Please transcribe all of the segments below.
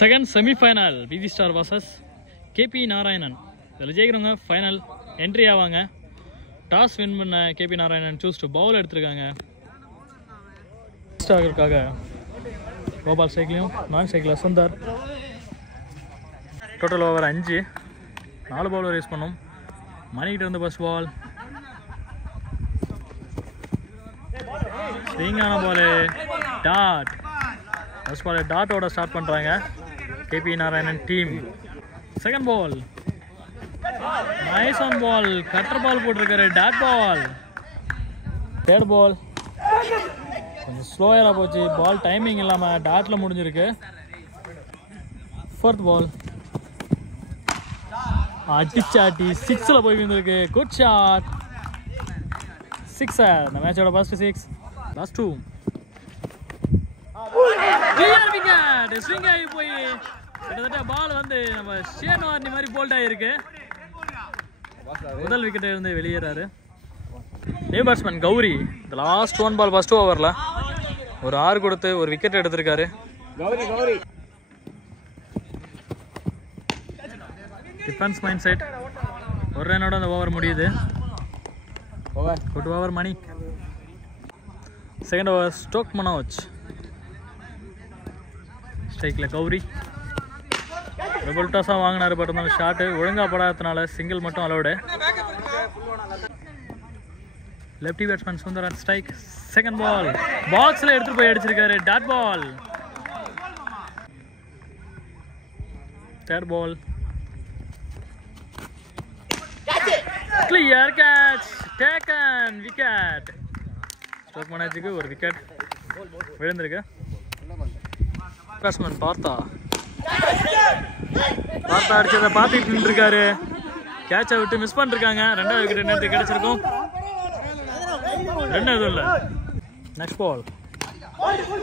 Second semi-final BG Star versus KP Narayanan. இதில் ஜெயிக்கிறவங்க final entry ஆவாங்க. டாஸ் வின் பண்ண KP Narayanan choose to bowl எடுத்திருக்காங்க. ஸ்டாகருக்காக கோபால் சைக்கிளையும் நான் சைக்கிள் Sundar. Total over 5, 4 bowler use பண்ணோம். மணிக்கிட்ட இருந்து ஃபர்ஸ்ட் பால், ஸ்விங்கான பாலு, டாட். ஃபர்ஸ்ட் பால் டாட்டோட ஸ்டார்ட் பண்ணுறாங்க KP Narayanan team. Second ball, nice on ball, cutter ball போட்டிருக்காரு, டாட் பால். தேர்ட் பால் கொஞ்சம் ஸ்லோயராக போச்சு, பால் டைமிங் இல்லாமல் டாட்டில் முடிஞ்சிருக்கு. ஃபோர்த் பால் அடிச்சாட்டி 6ல் போய் வந்துருக்கு, குட் ஷாட், 6 இந்த மேட்சோட first 6. Last 2 clear wicket. Swing ஆகி போய் கிட்டத்தட்ட பால் வந்து நம்ம ஷேன் வார்னி மாதிரி போல்ட் ஆகிருக்கு. முதல் விக்கெட்டை இருந்து வெளியேறாரு. நியூ பேட்ஸ்மேன் கௌரி இந்த லாஸ்ட் 1 பால் ஃபர்ஸ்ட் ஓவரில் ஒரு 6 கொடுத்து ஒரு விக்கெட் எடுத்திருக்காரு. Defence mind set. ஒரு ரன்னோட அந்த ஓவர் முடியுது. Good over Mani. Second over ஸ்டோக் மனோஜ். ஸ்ட்ரைக்கில் கௌரி டபுள் டாஸாக வாங்கினார். பட் இருந்தாலும் ஷாட்டு ஒழுங்காக படாததுனால சிங்கிள் மட்டும் allowed. Lefty batsman Sundar at strike. Second ball பாக்ஸில் எடுத்துகிட்டு போய் அடிச்சிருக்காரு, dot ball. Third ball clear catch, taken wicket. ஸ்டோக் மனோஜுக்கு ஒரு விக்கெட் விழுந்திருக்கு. பேட்ஸ்மேன் பார்த்தா அடிச்சதை பார்த்துட்டு நின்றுருக்காரு. கேட்சை விட்டு மிஸ் பண்ணிருக்காங்க. 2வது விக்கெட் நேரத்துக்கு கிடைச்சிருக்கும். 2 எதுவும் இல்லை. Next ball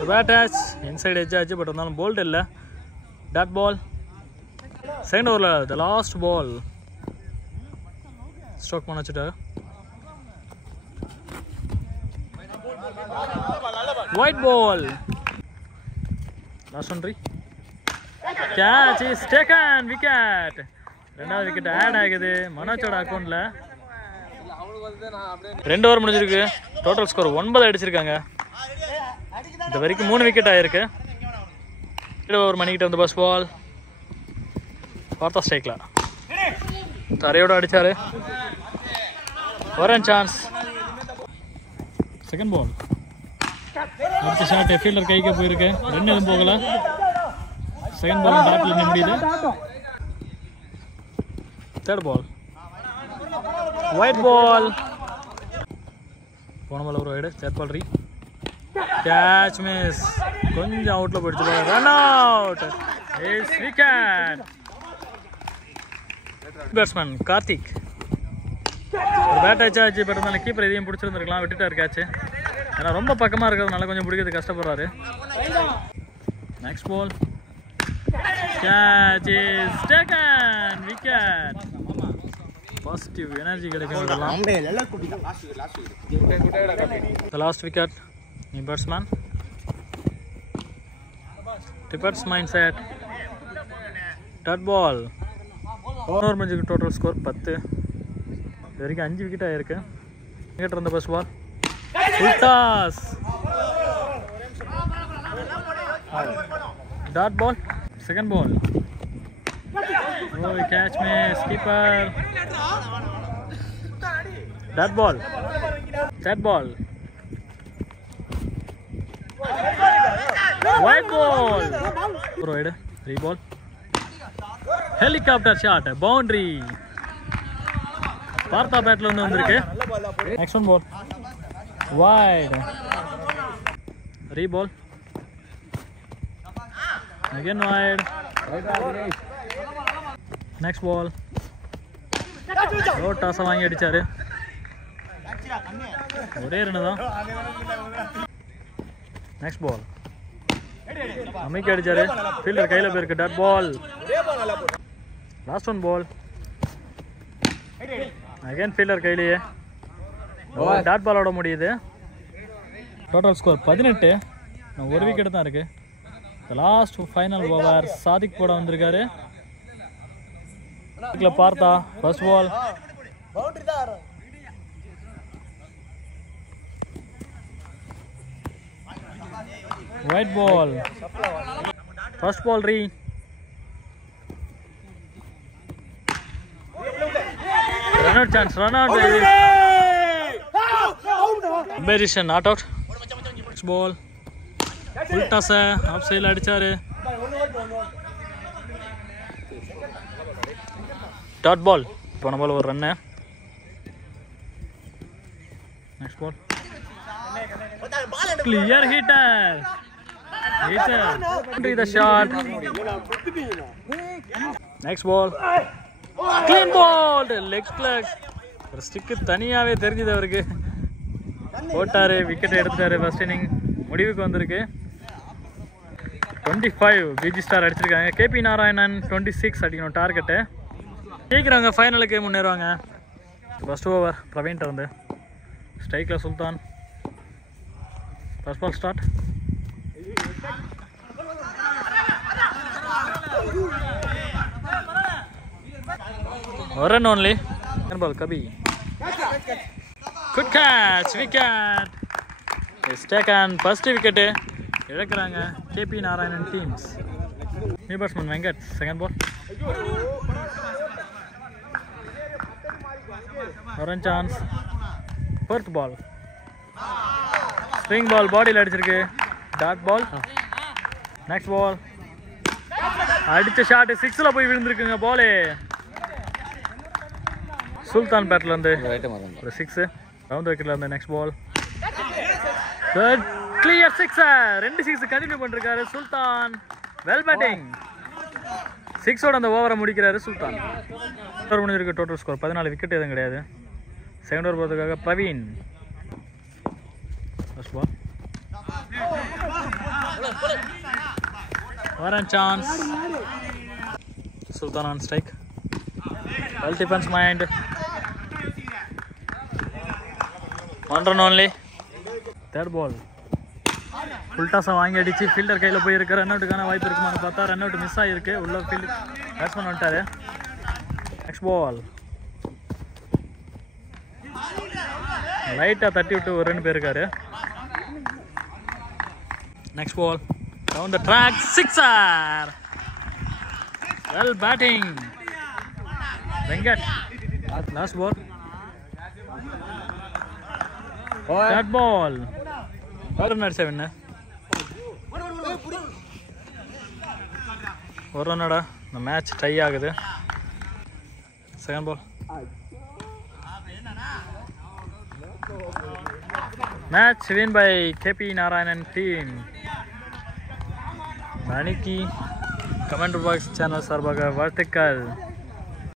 bat touch, inside edge ஆச்சு. பட் இருந்தாலும் போல்ட் இல்லை, டாட் பால். செகண்ட் ஓவரில் த லாஸ்ட் பால் ஸ்ட்ரோக் பண்ண வச்சுட்டாரு. ஒயிட் பால், லாஸ்ட் ஒன்ட்ரி, கேட்ச் இஸ் டேக்கன் விக்கெட். 2வது விக்கெட் ஆட் ஆகுது மனோஜோட அக்கௌண்ட்ல. 2 ஓவர் முடிஞ்சிருக்கு. டோட்டல் ஸ்கோர் 9 அடிச்சிருக்காங்க. இது வரைக்கும் 3 விக்கெட் ஆயிருக்கு. 7 ஓவர் மணிக்கிட்ட வந்து ஃபர்ஸ்ட் பால் பார்த்தா ஸ்ட்ரைக்ல தரையோட அடிச்சாரு. ஒரு சான்ஸ். செகண்ட் பால் அடுத்த ஷாட் ஃபீல்டர் கைக்கு போயிருக்கு. 2 எதுவும் போகல. செகண்ட் பால் டாட்ல முடியுது. தேர்ட் பால் ஒயிட் பால், போன பால் ஒரு wide. Third ball re catch miss, கொஞ்சம் அவுட்ல போயிடுச்சு. Run out is wicket. Batsman Karthik bat ஆச்சு. பட் இருந்தாலும் கீப்பர் எதையும் பிடிச்சிருந்துருக்கலாம், விட்டுட்டாரு கேட்ச். ஏன்னா ரொம்ப பக்கமாக இருக்கிறதுனால கொஞ்சம் பிடிக்கிறது கஷ்டப்படுறாரு. Next ball catch is taken wicket. Positive energy கிடைக்கும் இதெல்லாம். The last wicket new batsman டிபர்ட்ஸ் mind set, dot ball. Over முடிஞ்சுக்கு டோட்டல் ஸ்கோர் 10. இது வரைக்கும் 5 விக்கெட் ஆயிருக்கு. விக்கெட் இருந்த first ball toss, dot ball. Second ball catch miss, keeper, dot ball. Third ball wide ball, ஒரு wide. 3 ball helicopter shot, boundary. பார்த்தா பேட்ல வந்து வந்திருக்கு. Next one ball wide, re-ball, again wide, next ball, toss வாங்கி அடிச்சாரு. ஒரே run தான். Next பால் அமைக்க அடிச்சாரு, ஃபீல்டர் கையில போயிருக்கு, dot ball. Last one ball again fielder கையிலேயே டாட் பாலோட முடியுது. Total score 18. ஒரு விக்கெட் தான் இருக்குது. The last final over Sadiq போட வந்திருக்காரு. இதுல பார்த்தா ஃபர்ஸ்ட் பால் பவுண்டரி தான். White ball. First ball re. Run out chance. Run out. Competition not out. Next ball. Full toss है. Half side अड़चारे. Dot ball. पौना ball और run है. Next ball. Clear hitter. Hitter. The shot. Next ball. Clean ball. Leg flag. Stick தனியாவே தெரிஞ்சது அவருக்கு. போட்டாரு wicket எடுத்துட்டாரு. First inning முடிவுக்கு வந்திருக்கு. 25 பிஜி ஸ்டார் அடிச்சிருக்காங்க. கேபி நாராயணன் 26 அடிக்கணும் டார்கெட்டு. ஜெயிக்கிறாங்க, ஃபைனலுக்கு முன்னேறுவாங்க. ஃபர்ஸ்ட் ஓவர் பிரவீன்ட்ட வந்து ஸ்ட்ரைக்ல சுல்தான். First ball start. One run only. Second ball Kabi. Good catch. Wicket. Is taken. First wicket. இழக்கிறாங்க KP Narayanan teams. New batsman Venkat. Second ball. Orange chance. Fourth ball. Swing ball body அடிச்சிருக்கு. Dot ball. Next ball. அடிச்ச shot 6ல போய் விழுந்திருக்குங்க பால். சுல்தான் பேட்ல இருந்து ஒரு 6 round விக்கெட்ல இருந்து. Next ball. Good clear 6. ரெண்டு 6 continue பண்ணிருக்காரு சுல்தான். Well batting. 6 ஓட அந்த ஓவரை முடிக்கிறாரு சுல்தான். ஓவர் முடிஞ்சிருக்கு. Total score 14. விக்கெட் எதுவும் கிடையாது. செகண்ட் ஓவர் போறதுக்காக Praveen. First ball. One chance. Sultan on strike. Well defense mind. One run only. Third ball. Full toss வாங்கி அடிச்சு ஃபீல்டர் கையில போய் இருக்க. ரன் அவுட்டுக்கான வாய்ப்பு இருக்குமான்னு பார்த்தா ரன் அவுட் மிஸ் ஆயிருக்கு. உள்ள ஃபீல்ட் பேட்ஸ்மேன் வந்துட்டாரு. Next ball. லைட்டா தட்டி விட்டு ஒரு ரன் போயிருக்காரு. Next ball. Down the track. 6er. Well batting. Venkat. Last ball. That ball. One run 7. ஒரு ரன்னோட இந்த மேட்ச் டை ஆகுது. Second ball. Match win by KP Narayanan team. Maniki Commander Box channel சார்பாக வாழ்த்துக்கள்.